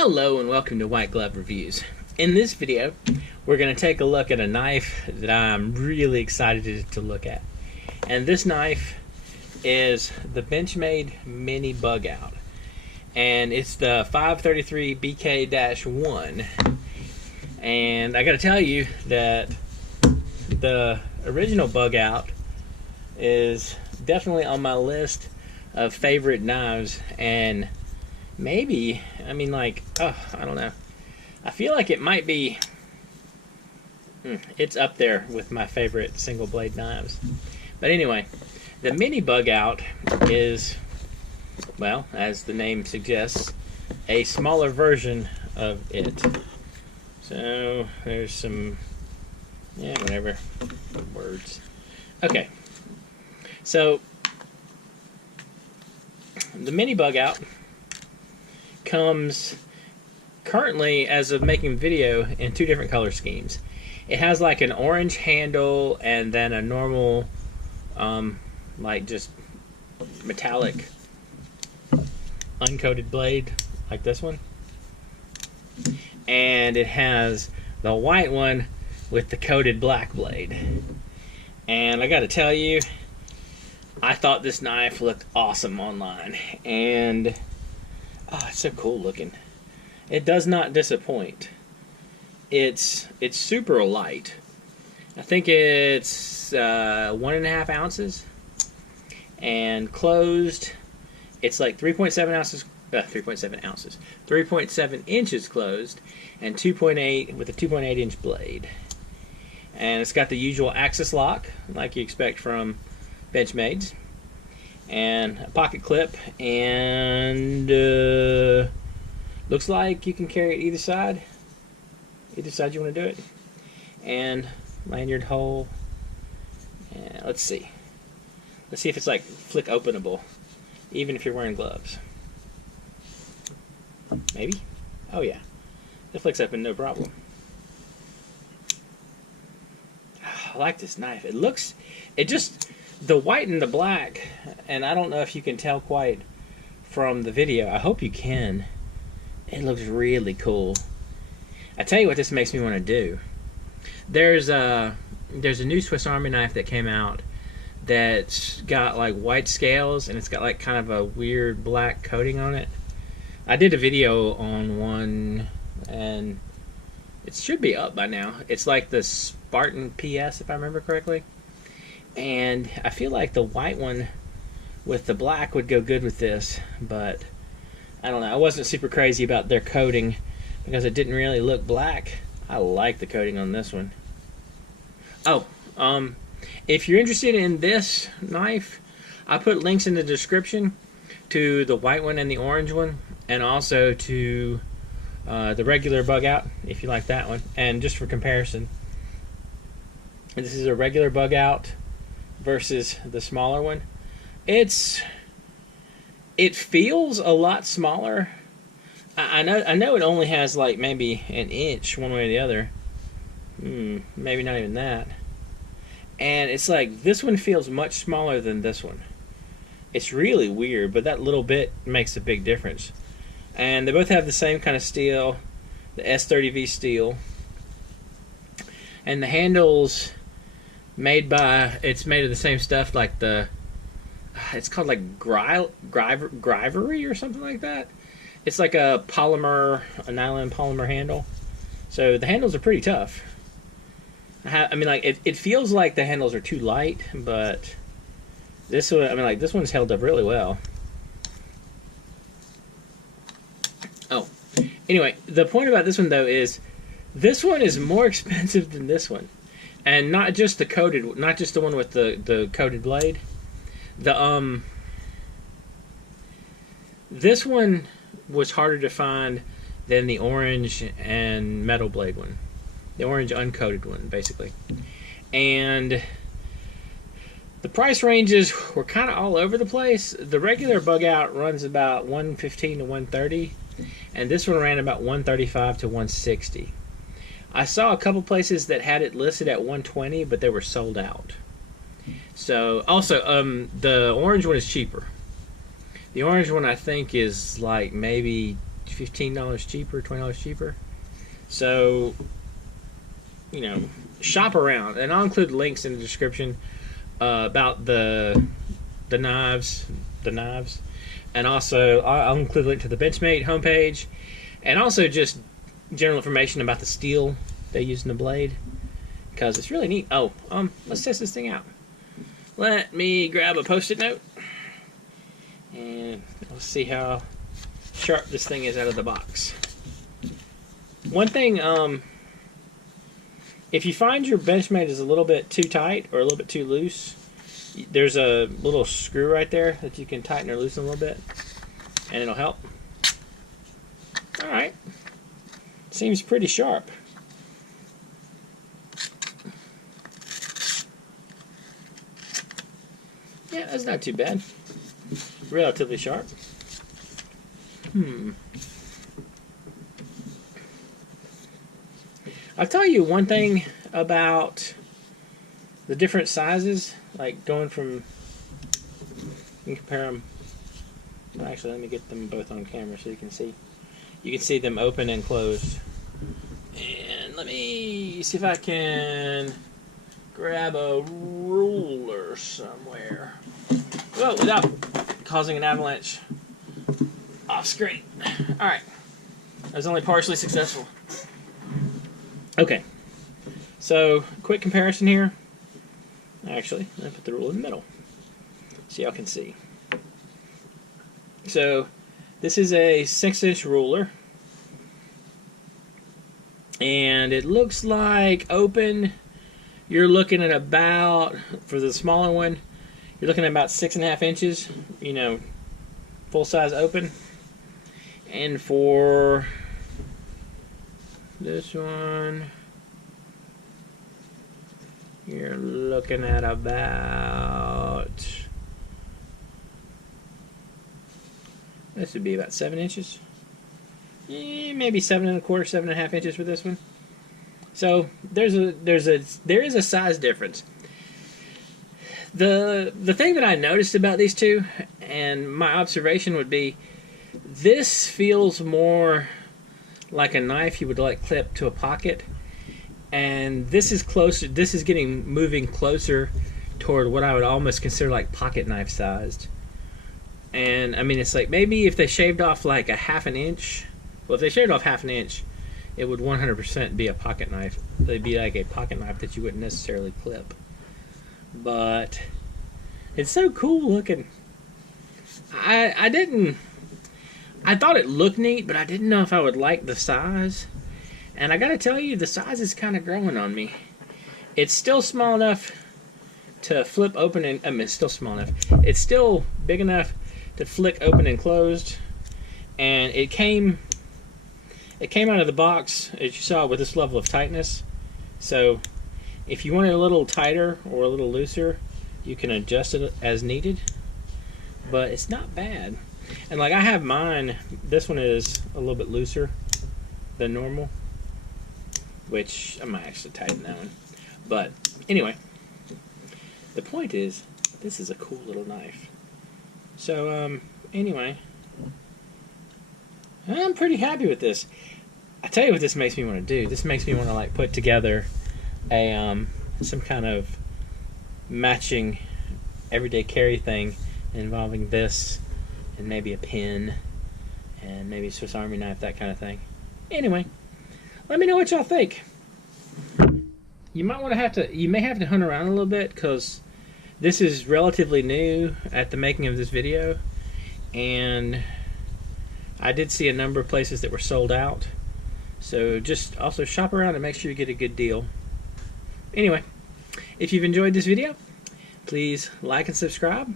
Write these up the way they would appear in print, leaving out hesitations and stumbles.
Hello and welcome to White Glove Reviews. In this video, we're going to take a look at a knife that I'm really excited to look at. And this knife is the Benchmade Mini Bugout. And it's the 533BK-1. And I got to tell you that the original Bugout is definitely on my list of favorite knives, and maybe, I don't know. I feel like it might be, it's up there with my favorite single blade knives. But anyway, the Mini Bugout is, well, as the name suggests, a smaller version of it. So there's some, whatever, words. Okay, so the Mini Bugout comes currently, as of making video, in two different color schemes. It has like an orange handle and then a normal like just metallic uncoated blade like this one, and it has the white one with the coated black blade. And I gotta tell you, I thought this knife looked awesome online, and oh, it's so cool looking. It does not disappoint. It's super light. I think it's 1.5 ounces, and closed, it's like 3.7 ounces. 3.7 inches closed, and 2.8 with a 2.8 inch blade. And it's got the usual axis lock, like you expect from Benchmade's, and a pocket clip, and looks like you can carry it either side you want to do it, and lanyard hole. And let's see if it's like flick openable even if you're wearing gloves. Maybe. Oh yeah, it flicks open no problem. I like this knife. The white and the black, and I don't know if you can tell quite from the video. I hope you can. It looks really cool. I tell you what this makes me want to do. There's a new Swiss Army knife that came out that's got like white scales, and it's got like kind of a weird black coating on it. I did a video on one, and it should be up by now. It's like the Spartan PS, if I remember correctly. And I feel like the white one with the black would go good with this, but I don't know. I wasn't super crazy about their coating because it didn't really look black. I like the coating on this one. Oh, if you're interested in this knife, I put links in the description to the white one and the orange one, and also to the regular Bugout, if you like that one. And just for comparison, this is a regular Bugout versus the smaller one. It feels a lot smaller. I know it only has like maybe an inch one way or the other. Maybe not even that. And it's like this one feels much smaller than this one. It's really weird, but that little bit makes a big difference. And they both have the same kind of steel, the S30V steel. And the handles it's made of the same stuff, like it's called like Grivery or something like that. It's like a nylon polymer handle. So the handles are pretty tough. It feels like the handles are too light, but this one, this one's held up really well. Oh, anyway, the point about this one though is this one is more expensive than this one. And not just the one with the coated blade. This one was harder to find than the orange and metal blade one. The orange uncoated one, basically. And the price ranges were kind of all over the place. The regular Bugout runs about $115 to $130, and this one ran about $135 to $160. I saw a couple places that had it listed at $120, but they were sold out. So, also, the orange one is cheaper. The orange one, I think, is like maybe $15 cheaper, $20 cheaper. So, you know, shop around, and I'll include links in the description about the knives, and also I'll include a link to the Benchmade homepage, and also just general information about the steel they use in the blade, because it's really neat. Oh, let's test this thing out. Let me grab a Post-it note, and let's see how sharp this thing is out of the box. One thing, if you find your Benchmade is a little bit too tight or a little bit too loose, there's a little screw right there that you can tighten or loosen a little bit, and it'll help. Alright, seems pretty sharp. Yeah, that's not too bad. Relatively sharp. I'll tell you one thing about the different sizes, like going from, you can compare them. Actually, let me get them both on camera so you can see. You can see them open and closed. And let me see if I can grab a ruler somewhere. Well, without causing an avalanche off screen. Alright. I was only partially successful. Okay. So, quick comparison here. Actually, I put the ruler in the middle so y'all can see. So, this is a 6-inch ruler, and it looks like open, you're looking at about, for the smaller one, you're looking at about 6.5 inches, you know, full size open. And for this one, you're looking at about, this would be about 7 inches. Yeah, maybe 7 1/4, 7.5 inches for this one. So there is a size difference. The thing that I noticed about these two, and my observation would be, this feels more like a knife you would like clip to a pocket, and this is closer. This is moving closer toward what I would almost consider like pocket knife sized. And I mean, it's like maybe if they shaved off like a 1/2 inch. Well, if they shaved off 1/2 inch, it would 100% be a pocket knife. It'd be like a pocket knife that you wouldn't necessarily clip. But it's so cool looking. I thought it looked neat, but I didn't know if I would like the size. And I gotta tell you, the size is kind of growing on me. It's still small enough to flip open and, I mean, it's still small enough. It's still big enough to flick open and closed. And it came out of the box, as you saw, with this level of tightness. So if you want it a little tighter or a little looser, you can adjust it as needed. But it's not bad. And like I have mine, this one is a little bit looser than normal, which I might actually tighten that one. But anyway, the point is, this is a cool little knife. So anyway, I'm pretty happy with this. I tell you what this makes me want to do. This makes me want to like put together a some kind of matching everyday carry thing involving this and maybe a pin and maybe a Swiss Army knife, that kind of thing. Anyway, let me know what y'all think. You may have to hunt around a little bit, because this is relatively new at the making of this video, and I did see a number of places that were sold out. So just also shop around and make sure you get a good deal. Anyway, if you've enjoyed this video, please like and subscribe,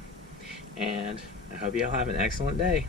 and I hope y'all have an excellent day.